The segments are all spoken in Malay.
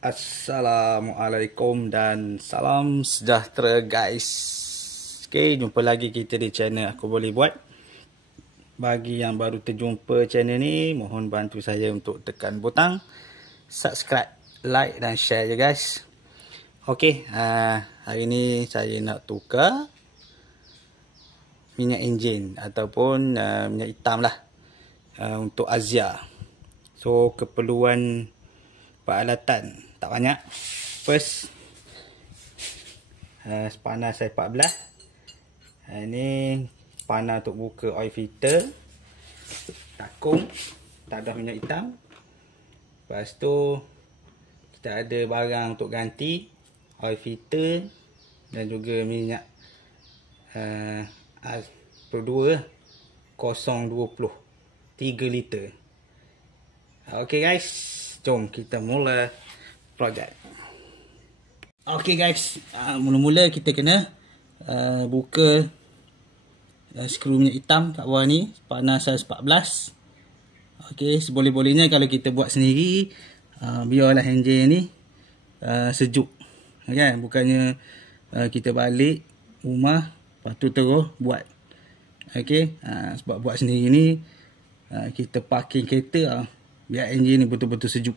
Assalamualaikum dan salam sejahtera guys. Okay, jumpa lagi kita di channel Aku Boleh Buat. Bagi yang baru terjumpa channel ni, mohon bantu saya untuk tekan butang subscribe, like dan share je guys. Okay, hari ni saya nak tukar minyak enjin ataupun minyak hitam lah untuk Asia. So keperluan peralatan tak banyak. First, spanner saya 14. Ini spanner untuk buka oil filter, takung, tak ada minyak hitam. Lepas tu kita ada barang untuk ganti oil filter dan juga minyak Pro 2 020 3 liter. Okay guys, jom kita mula projek. Okay guys, mula-mula kita kena buka skru minyak hitam kat bawah ni, spanner size 14. Okay, seboleh-bolehnya kalau kita buat sendiri, biarlah enjin ni sejuk, kan? Bukannya kita balik rumah lepas tu terus buat. Okay, sebab buat sendiri ni kita parking kereta, biar enjin ni betul-betul sejuk.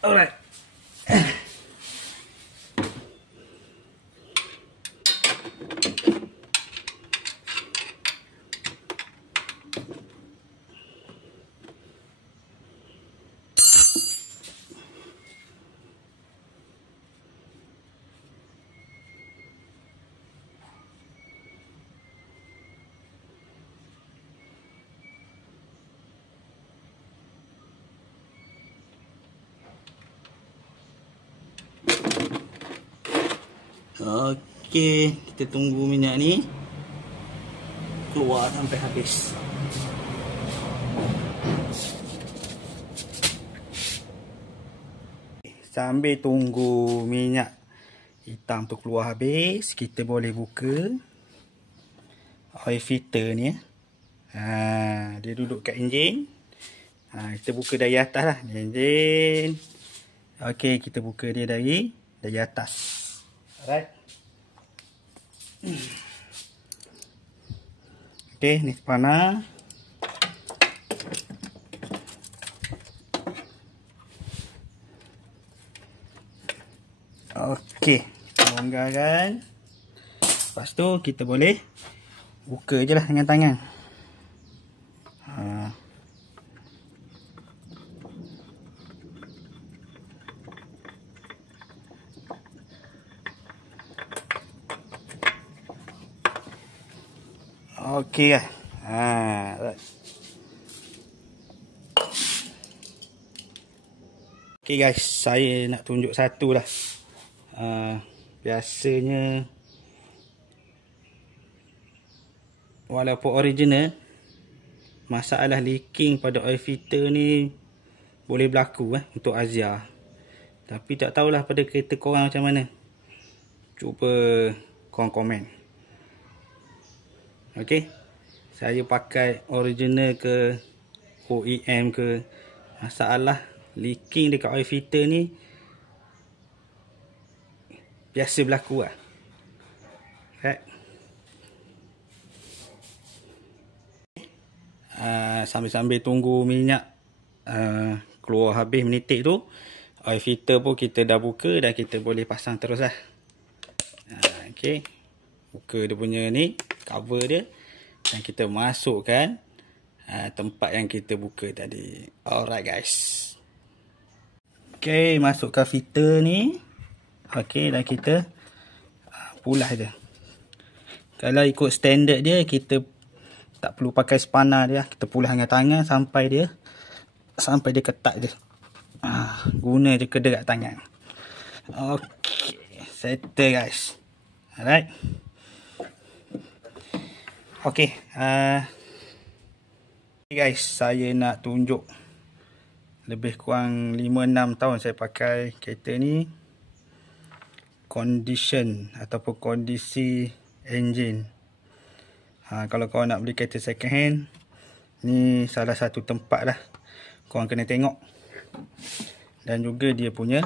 Alright. Okey, kita tunggu minyak ni keluar sampai habis. Sambil tunggu minyak hitam tu keluar habis, kita boleh buka oil filter ni. Dia duduk kat enjin. Kita buka dari atas lah enjin. Okey, kita buka dia dari atas. Alright. Okay, ni spanner. Okay, kita longgarkan. Lepas tu kita boleh buka je lah dengan tangan. Okey lah. Right. Okey guys, saya nak tunjuk satu lah. Biasanya walaupun original, masalah leaking pada oil filter ni boleh berlaku untuk Asia. Tapi tak tahulah pada kereta korang macam mana. Cuba korang komen. Okey, saya pakai original ke OEM ke, masalah leaking dekat oil filter ni biasa berlaku lah. Sambil-sambil tunggu minyak keluar habis menitik tu, oil filter pun kita dah buka dan kita boleh pasang terus lah. Okey, buka dia punya ni, cover dia, dan kita masukkan tempat yang kita buka tadi. Alright guys. Okay, masukkan filter ni. Okay, dan kita pulah je. Kalau ikut standard dia, kita tak perlu pakai spanner dia. Kita pulah dengan tangan sampai dia ketat je. Guna je kederat tangan. Okay, settle guys. Alright. Okay, guys, saya nak tunjuk lebih kurang 5-6 tahun saya pakai kereta ni. Condition ataupun kondisi enjin. Kalau korang nak beli kereta second hand, ni salah satu tempat lah korang kena tengok. Dan juga dia punya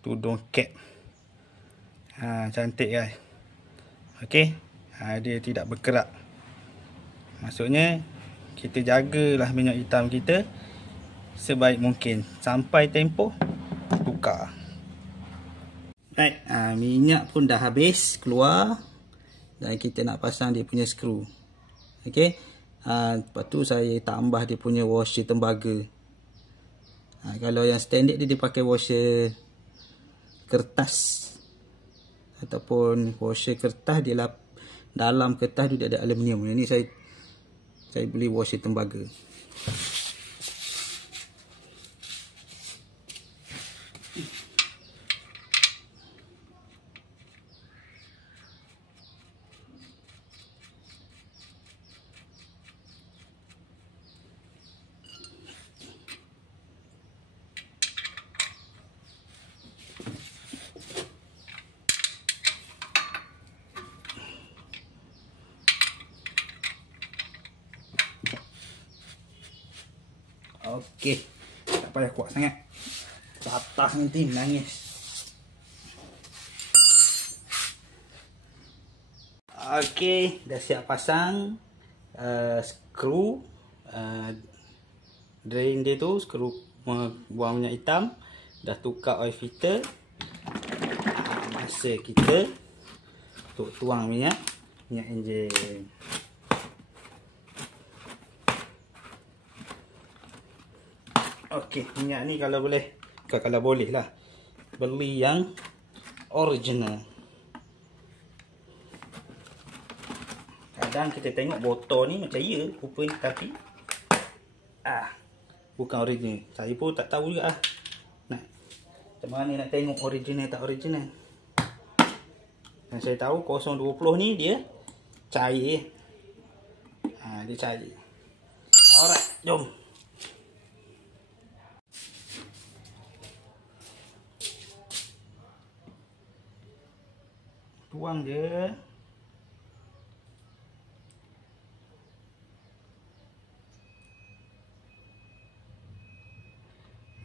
tudung cap. Cantik guys. Okey. Dia tidak berkerak. Maksudnya kita jagalah minyak hitam kita sebaik mungkin sampai tempoh tukar. Baik, minyak pun dah habis keluar dan kita nak pasang dia punya skru. Okey. Lepas tu saya tambah dia punya washer tembaga. Kalau yang standard dia pakai washer kertas ataupun washer kertas, dia dalam kertas tu dia ada aluminium. Yang ni saya beli washer tembaga. Okey, tak payah kuat sangat. Atas nanti menangis. Okey, dah siap pasang skru drain dia tu, skru buang minyak hitam. Dah tukar oil filter. Masa kita untuk tuang minyak enjin. Okey, minyak ni kalau boleh, kalau boleh lah, beli yang original. Kadang kita tengok botol ni macam ya rupanya, tapi bukan original. Saya pun tak tahu juga macam mana nak tengok original tak original. Dan saya tahu 020 ni dia cair. Dia cair. Alright, jom. Tuang je.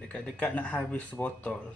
Dekat-dekat nak habis botol.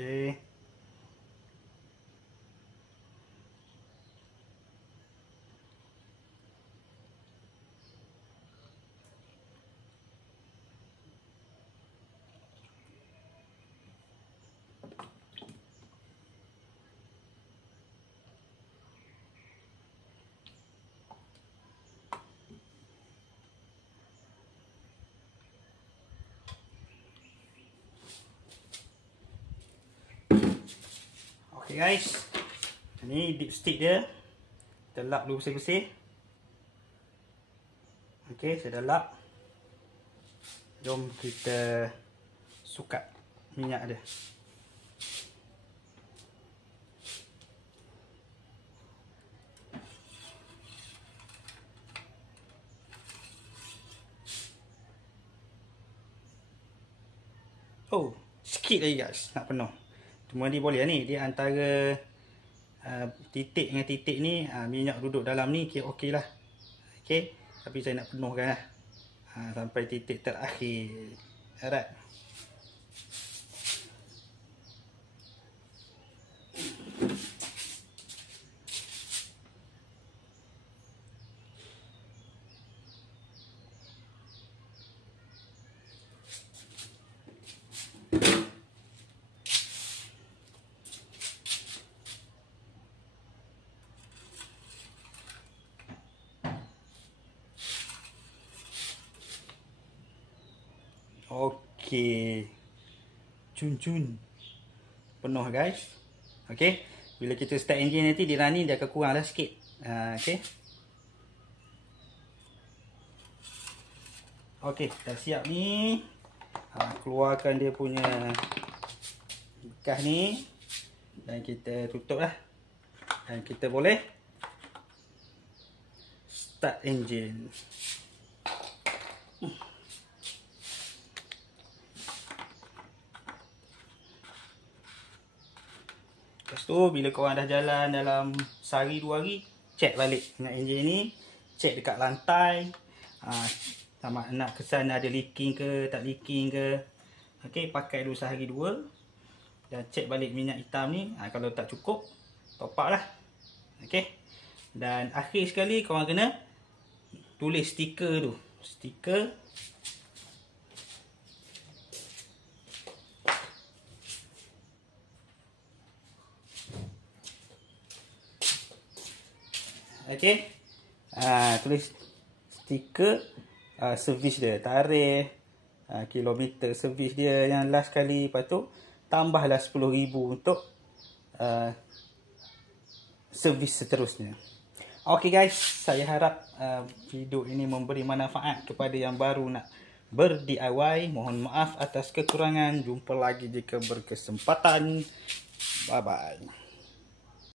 je. Okay guys, ni dipstick dia. Kita lap dulu bersih-bersih. Okay, saya dah lap. Jom kita sukat minyak dia. Oh, sikit lagi guys, nak penuh. Cuma ni boleh ni, dia antara titik dengan titik ni, minyak duduk dalam ni kira okey lah. Okey, tapi saya nak penuhkan lah sampai titik terakhir. Alright. Okay. Okey. Cun. Penuh guys. Okey. Bila kita start enjin nanti dia running dia akan kurang dah sikit. Okey. Okey, dah siap ni. Keluarkan dia punya bekas ni dan kita tutup lah. Dan kita boleh start enjin. Lepas tu bila korang dah jalan dalam sehari 2 hari, check balik dengan enjin ni, check dekat lantai. Sama nak kesan ada leaking ke, tak leaking ke. Okey, pakai dulu sehari 2 dan check balik minyak hitam ni. Kalau tak cukup, top up lah. Okey. Dan akhir sekali korang kena tulis stiker tu. Stiker okey. Tulis stiker servis dia, tarikh, kilometer servis dia yang last kali. Lepas tu tambahlah 10,000 untuk servis seterusnya. Okey guys, saya harap video ini memberi manfaat kepada yang baru nak ber-DIY. Mohon maaf atas kekurangan. Jumpa lagi jika berkesempatan. Bye bye.